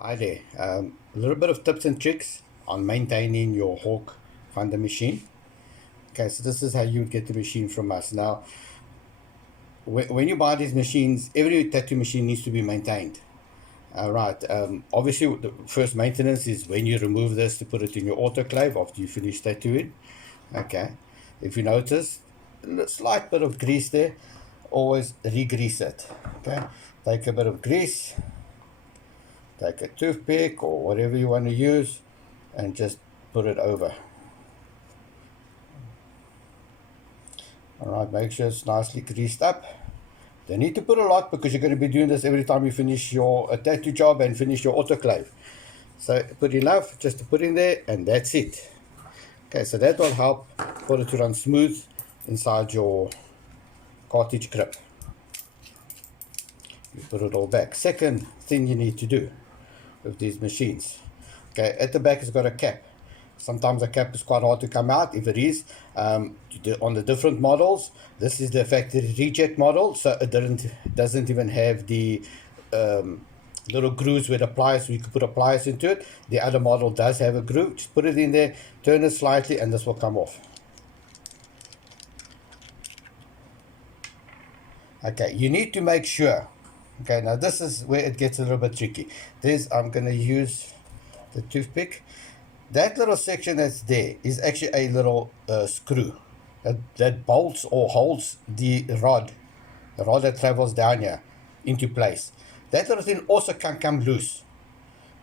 Hi there. A little bit of tips and tricks on maintaining your Hawk Thunder machine. Okay, so this is how you would get the machine from us. Now, when you buy these machines, every tattoo machine needs to be maintained. All right. Obviously, the first maintenance is when you remove this to put it in your autoclave after you finish tattooing. Okay. If you notice a slight bit of grease there, always re-grease it. Okay. Take a bit of grease. Take a toothpick or whatever you want to use and just put it over. Alright, make sure it's nicely greased up. Don't need to put a lot because you're going to be doing this every time you finish your tattoo job and finish your autoclave. So put enough just to put in there and that's it. Okay, so that will help for it to run smooth inside your cartridge grip. You put it all back. Second thing you need to do with these machines. Okay, at the back it's got a cap. Sometimes the cap is quite hard to come out. If it is, on the different models, this is the factory reject model, so it doesn't even have the little grooves where the pliers, we could put a pliers into it. The other model does have a groove. Just put it in there, turn it slightly, and this will come off. Okay, you need to make sure. Okay, now this is where it gets a little bit tricky. I'm going to use the toothpick. That little section that's there is actually a little screw that bolts or holds the rod that travels down here into place. That little thing also can come loose.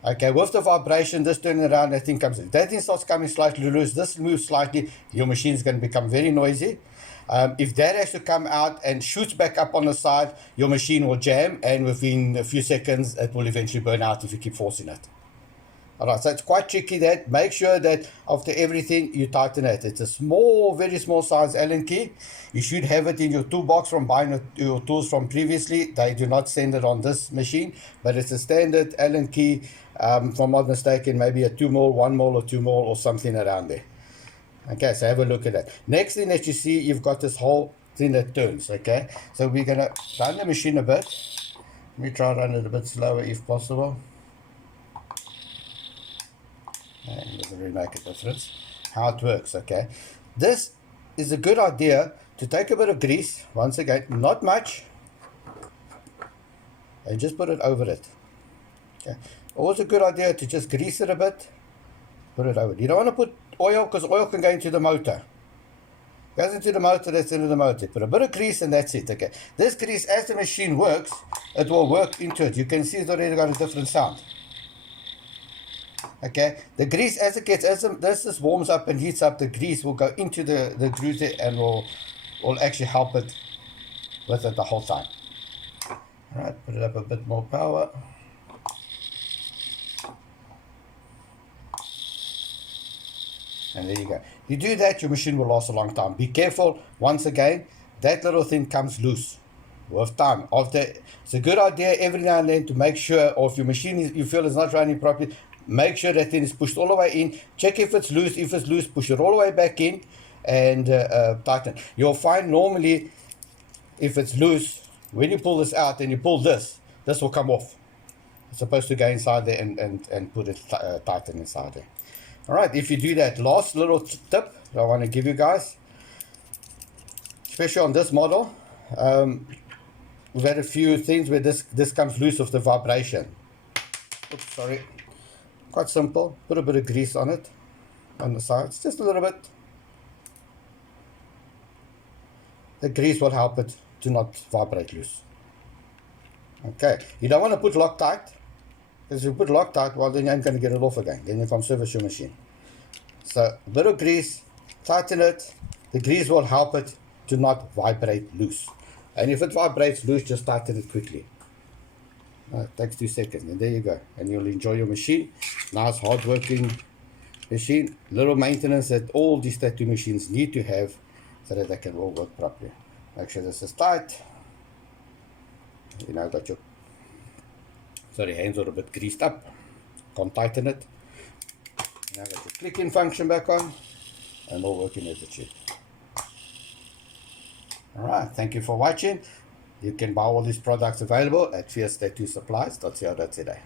Okay, with the vibration, this turning around, that thing comes in. That thing starts coming slightly loose. This moves slightly, your machine is going to become very noisy. If that has to come out and shoots back up on the side, your machine will jam, and within a few seconds, it will eventually burn out if you keep forcing it. Alright, so it's quite tricky that. Make sure that after everything, you tighten it. It's a small, very small size Allen key. You should have it in your toolbox from buying your tools from previously. They do not send it on this machine, but it's a standard Allen key, if I'm not mistaken, maybe a 2 mil, 1 mil or 2 mil or something around there. Okay, so have a look at that. Next thing that you see, you've got this whole thing that turns, okay? So we're going to run the machine a bit. Let me try to run it a bit slower if possible. And it doesn't really make a difference how it works, okay? This is a good idea to take a bit of grease, once again, not much, and just put it over it. Okay, always a good idea to just grease it a bit, put it over it. You don't want to put oil because oil can go into the motor. Goes into the motor, that's into the motor. Put a bit of grease and that's it, okay? This grease, as the machine works, it will work into it. You can see it's already got a different sound. Okay, the grease as this warms up and heats up, the grease will go into the grooves and will actually help it with it the whole time. Alright, put it up a bit more power. And there you go. You do that, your machine will last a long time. Be careful, once again, that little thing comes loose with time. It's a good idea every now and then to make sure, or if your machine you feel is not running properly, make sure that thing is pushed all the way in. Check if it's loose. If it's loose, push it all the way back in and tighten. You'll find normally if it's loose, when you pull this out and you pull this will come off. It's supposed to go inside there and put it tighten inside there. Alright, if you do that, last little tip I want to give you guys, especially on this model, we've had a few things where this comes loose with the vibration. Oops, sorry. Quite simple. Put a bit of grease on it, on the sides, just a little bit. The grease will help it to not vibrate loose. Okay, you don't want to put Loctite, because if you put Loctite, well, then you ain't going to get it off again. Then you can't service your machine. So a bit of grease, tighten it. The grease will help it to not vibrate loose. And if it vibrates loose, just tighten it quickly. It takes 2 seconds, and there you go. And you'll enjoy your machine. Nice, hard-working machine. Little maintenance that all these tattoo machines need to have so that they can all work properly. Make sure this is tight. You know, got your hands are a bit greased up. Can't tighten it. Now got your clicking function back on, and all working as it should. Alright, thank you for watching. You can buy all these products available at fiercetattoo supplies.co.za.